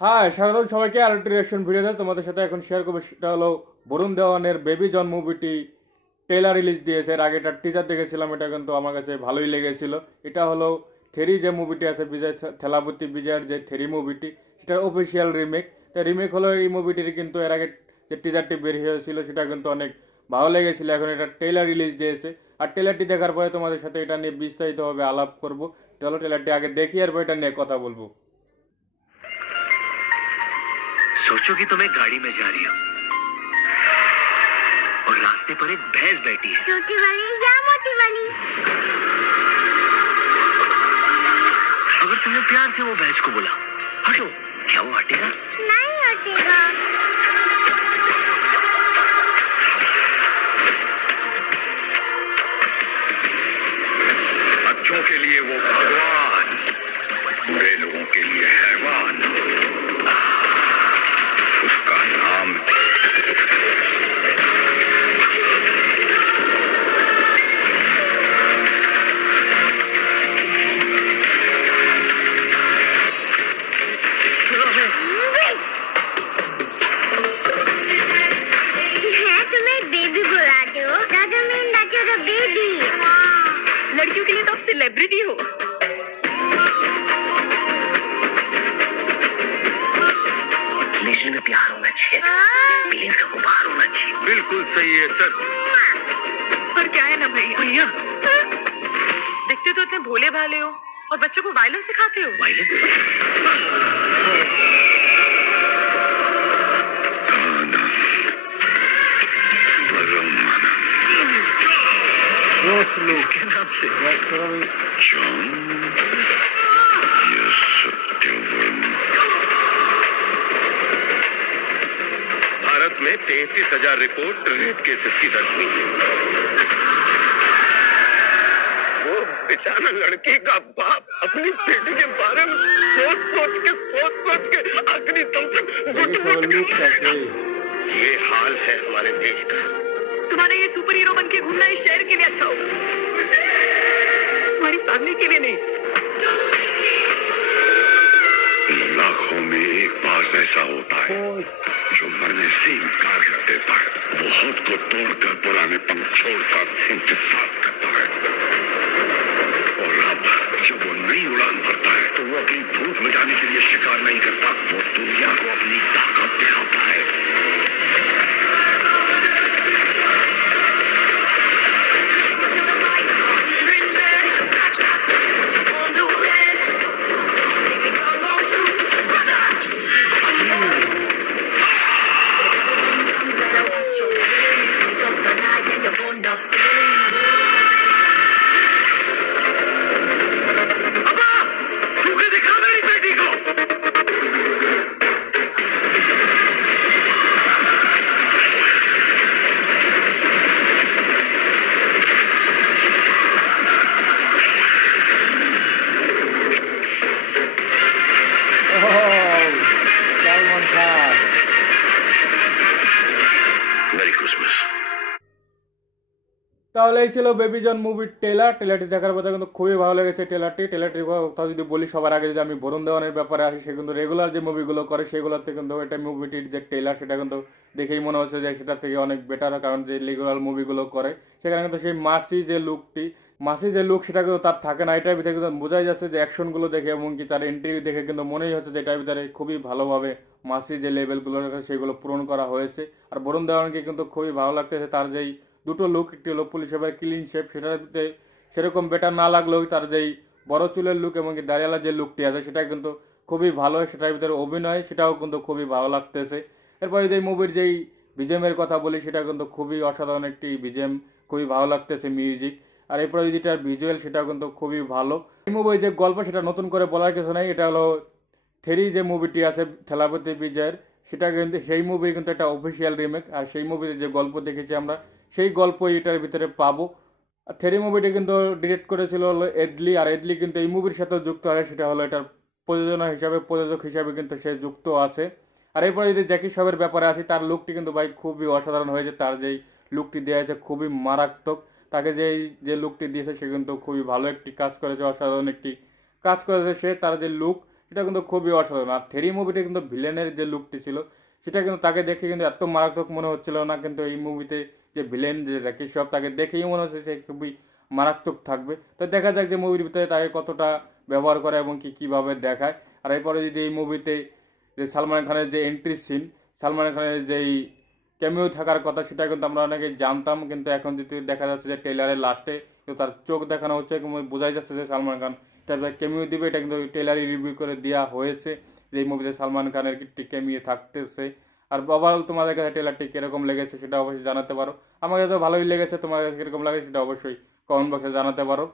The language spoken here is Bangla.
হ্যাঁ, স্বাগতম সবাইকে আরেকটি রিঅ্যাকশন ভিডিওতে। তোমাদের সাথে এখন শেয়ার করবো, সেটা হলো বরুণ দেওয়ানের বেবি জন মুভিটি ট্রেলার রিলিজ দিয়েছে। এর আগে একটা টিজার দেখেছিলাম, এটা কিন্তু আমার কাছে ভালোই লেগেছিল। এটা হলো থেরি যে মুভিটি আছে, বিজয় থেলাপতি বিজয়ের যে থেরি মুভিটি, সেটার অফিসিয়াল রিমেক। তো রিমেক হলো এই মুভিটির, কিন্তু এর আগে যে টিজারটি বের হয়েছিল সেটা কিন্তু অনেক ভালো লেগেছিল। এখন এটা ট্রেলার রিলিজ দিয়েছে, আর ট্রেলারটি দেখার পরে তোমাদের সাথে এটা নিয়ে বিস্তারিতভাবে আলাপ করবো। চলো ট্রেলারটি আগে দেখি, আর এটা নিয়ে কথা বলবো। सोचो कि तुम एक गाड़ी में जा रही हो और रास्ते पर एक भैंस बैठी है। छोटी वाली या मोटी वाली? अगर तुमने प्यार से वो भैंस को बोला हटो, क्या वो हटेगा? नहीं हटेगा। अच्छों के लिए वो भगवान, बुरे लोगों के लिए हैवान। उसका नाम बेबी बुलाते हो? Doesn't mean that you're a baby. लड़कियों के लिए तो आप सेलिब्रिटी हो। रिलेशन में प्यार होना चाहिए, फीलिंग्स का गुबार होना चाहिए। बिल्कुल सही है सर। पर क्या है ना भैया, दिखते तो इतने भोले भाले हो और बच्चों को वायलेंस सिखाते हो। के नाम से भारत में 33,000 रिपोर्ट रेप केसेस की दर्ज हुई है। वो बेचारा लड़की का बाप अपनी बेटी के बारे में सोच के आखिरी दम तक ये हाल है हमारे देश का। तुम्हारा ये सुपर हीरो बन के घूमना इस शहर के लिए अच्छा हो, तुम्हारी फैमिली के लिए नहीं। लाखों में एक बार ऐसा होता है जो मरने से इनकार कर देता है, बहुत को तोड़कर पुराने पंख छोड़कर इंतजार करता है, और अब जब वो नई उड़ान भरता है तो वो अपनी भूख मिटाने के लिए शिकार नहीं करता, वो दुनिया को अपनी ताकत दिखाता है। তাহলে এই ছিল বেবি জন মুভির ট্রেলারটি দেখার পর কিন্তু খুবই ভালো লেগেছে। ট্রেলারটির কথা যদি বলি, সবার আগে যদি আমি বরুণ দেওয়ানের ব্যাপারে আসি, সে কিন্তু রেগুলার যে মুভিগুলো করে সেগুলোতে কিন্তু এটা মুভিটির যে ট্রেলার সেটা কিন্তু দেখেই মনে হচ্ছে যে সেটা থেকে অনেক বেটার, কারণ যে রেগুলার মুভিগুলো করে সেখানে কিন্তু সেই মাসি যে লুক সেটা কিন্তু তার থাকে না। এটার ভিতরে কিন্তু বোঝাই যাচ্ছে যে অ্যাকশনগুলো দেখে, এমনকি তার এন্ট্রি দেখে কিন্তু মনেই হচ্ছে যে এটার ভিতরে খুবই ভালোভাবে মাসি যে লেভেলগুলো সেগুলো পূরণ করা হয়েছে। আর বরুণ দেওয়ানকে কিন্তু খুবই ভালো লাগতেছে, তার যেই দুটো লুক, একটি হলো পুলিশ এবার ক্লিন শেপ, সেটাতে সেরকম বেটার না লাগলেও তার যেই বড় চুলের লুক এবং দাঁড়িয়ালা যে লুকটি আছে সেটা কিন্তু খুবই ভালো। সেটার ভিতরে অভিনয় সেটাও কিন্তু খুবই ভালো লাগতেছে। এরপরে যে মুভির যেই বিজিএমের কথা বলি, সেটা কিন্তু খুবই অসাধারণ একটি বিজিএম, খুবই ভালো লাগতেছে মিউজিক। আর এরপরে যেটার ভিজুয়াল সেটাও কিন্তু খুবই ভালো। এই মুভির যে গল্প সেটা নতুন করে বলার কিছু নাই, এটা হলো থেরি যে মুভিটি আছে থেলাপতি বিজয়ের, সেটা কিন্তু সেই মুভির কিন্তু একটা অফিসিয়াল রিমেক। আর সেই মুভিতে যে গল্প দেখেছি আমরা, সেই গল্পই এটার ভিতরে পাবো। আর থেরি মুভিটি কিন্তু ডিরেক্ট করেছিল হলো এডলি, আর এডলি কিন্তু এই মুভির সাথে যুক্ত হয়, সেটা হলো এটার প্রযোজক হিসাবে কিন্তু সে যুক্ত আছে। আর এরপরে যদি জ্যাকি শ্রফের ব্যাপারে আসি, তার লুকটি কিন্তু ভাই খুবই অসাধারণ হয়েছে। তার যেই লুকটি দেওয়া হয়েছে খুবই মারাত্মক। তাকে যে লুকটি দিয়েছে সে কিন্তু খুবই ভালো একটি কাজ করেছে, অসাধারণ একটি কাজ করেছে সে। তার যে লুক এটা কিন্তু খুবই অসাধারণ। আর থ্রি মুভিতে কিন্তু ভিলেনের যে লুকটি ছিল সেটা কিন্তু তাকে দেখে কিন্তু এত মারাত্মক মনে হচ্ছিল না, কিন্তু এই মুভিতে যে ভিলেন যে র্যাকি শ্রফ তাকে দেখেই মনে হচ্ছে সে খুবই মারাত্মক থাকবে। তো দেখা যাক যে মুভির ভিতরে তাকে কতটা ব্যবহার করে এবং কিভাবে দেখায়। আর এরপরে যদি এই মুভিতে যে সালমান খানের যে এন্ট্রি সিন, সালমান খানের যেই ক্যামিও থাকার কথা সেটা কিন্তু আমরা অনেকে জানতাম, কিন্তু এখন যদি দেখা যাচ্ছে যে ট্রেলারের লাস্টে কিন্তু তার চোখ দেখানো হচ্ছে, বোঝাই যাচ্ছে যে সালমান খান এটা ক্যামিও দিবে। এটা কিন্তু ট্রেলারে রিভিউ করে দেওয়া হয়েছে যে এই মুভিতে সালমান খানের একটি ক্যামিও থাকতেছে। আর ওভারঅল তোমাদের কাছে ট্রেলারটি কিরকম লেগেছে সেটা অবশ্যই জানাতে পারো। আমাকে তো ভালোই লেগেছে, তোমাদের কিরকম লাগে সেটা অবশ্যই কমেন্ট বক্সে জানাতে পারো।